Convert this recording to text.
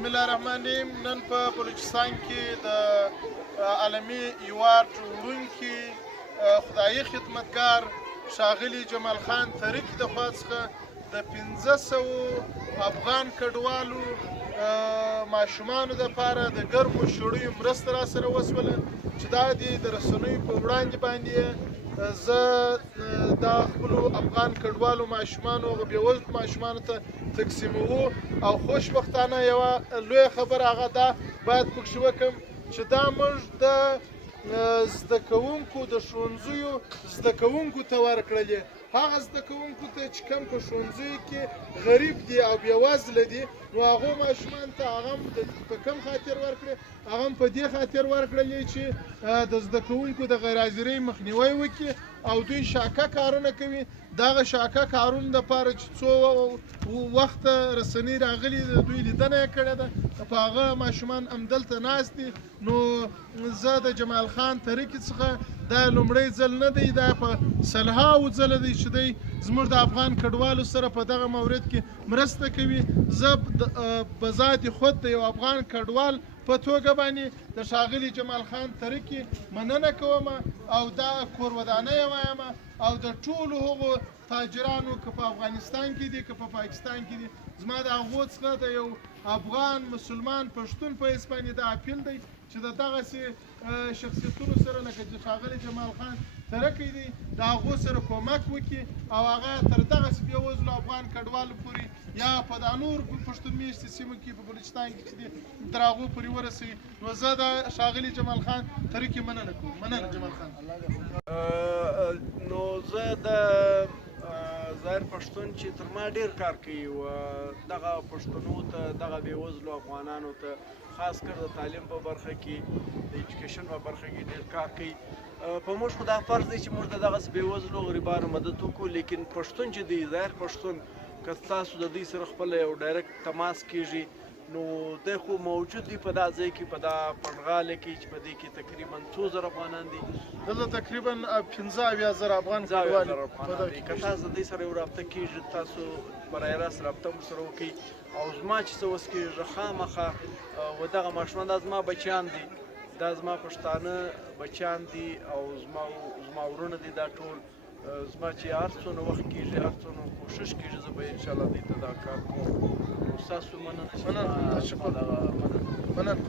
بسم الله الرحمن الرحیم. نن په بلوچستان کې د عالمي ایوارډ وړونکي خدایي خدمتګار ښاغلي جمال خان ترکی د خوا څخه د 1500 افغان کډوالو ماشومانو دپاره د ګرمو شړیو مرسته راسره وسوله چې دا د رسنیو په وړاندې باندې زه دا خپلو افغان کډوالو ماشومانو هغو بېوزلو ماشومانو ته تقسیموو او خوشبختانه یوه لویه خبره هغه دا باید پکښې وکړم چې دا موږ د زده کوونکو د ښوونځیو زده کوونکو ته ورکړلې. هغه زده کوونکو ته چې کوم په ښوونځیو کې غریب دي او بېوزله دي نو هغو ماشومانو ته هغه هم په کوم خاطر ورکړې؟ هغه هم په دې خاطر ورکړلې چې د زده کوونکو د غیر حاضرۍ مخنیوی وکړي او دوی شاکه کارونه کوي. دغه شاکه کارونو دپاره چې څو وخته رسنۍ راغلي دوی لیدنه یې کړې ده په هغه ماشومان همدلته ناست دي. نو زه د جمال خان ترکی څخه دا لومړی ځل نه دی، دا په سلهاوو ځله دی چې دی زموږ د افغان کډوالو سره په دغه مورد کې مرسته کوي. زه په ذات خود د یو افغان کډوال په توګه باندې د ښاغلي جمال خان ترکی مننه کوم او دا کور ودانۍ وایم او د ټولو هغو تاجرانو که په افغانستان کې دي که په پاکستان کې دي زما د هغو څخه د یو افغان مسلمان پښتون په حیث باندې دا اپیل دی چې د دغسې شخصیتونو سره لکه چې ښاغلي جمال خان ترکی دی د هغو سره کومک وکړي او هغه تر دغسې بېوزلو افغان کډوالو پورې یا په دا نور پښتون میشتې سیمو کې په بلوچستان کې چې دي تر هغو پورې ورسوي. نو زه د ښاغلي جمال خان ترکی مننه کوم. مننه جمال خان. نو زه د ظاهر پښتون چې تر ما ډېر کار کوي و دغه پښتنو ته دغه بېوزلو افغانانو ته خاص کر د تعلیم په برخه کې د ایجوکیشن په برخه کې ډېر کار کوي. په موږ خو دا فرض دی چې موږ د دغسې بېوزلو غریبانو مدد وکړو، لیکن پښتون چې دی ظاهر پښتون که تاسو د دوی سره خپله یو ډایرکټ تماس کېږي نو دی خو موجود دی په دا ځای کې په دا پنډغاله کې چې په دې کې تقریبا 2000 افغانان دي. دلته تقریبا 15000 افغان کډوال دي. که تاسو د دوی سره یو رابطه کېږي تاسو برای راست رابطه ورسره وکړئ او زما چې څه وس کېږي خامخا و دغه ماشومان دا زما بچیان دي، دا زما پښتانه بچیان دي او زما ورونه دي، دا ټول زما چې هر څونه وخت کېږي هر څونه کوشش کېږي زه به انشاءالله دوی ته دا کار کوم. ستاسو مننه. مننه. تشکر. مننه.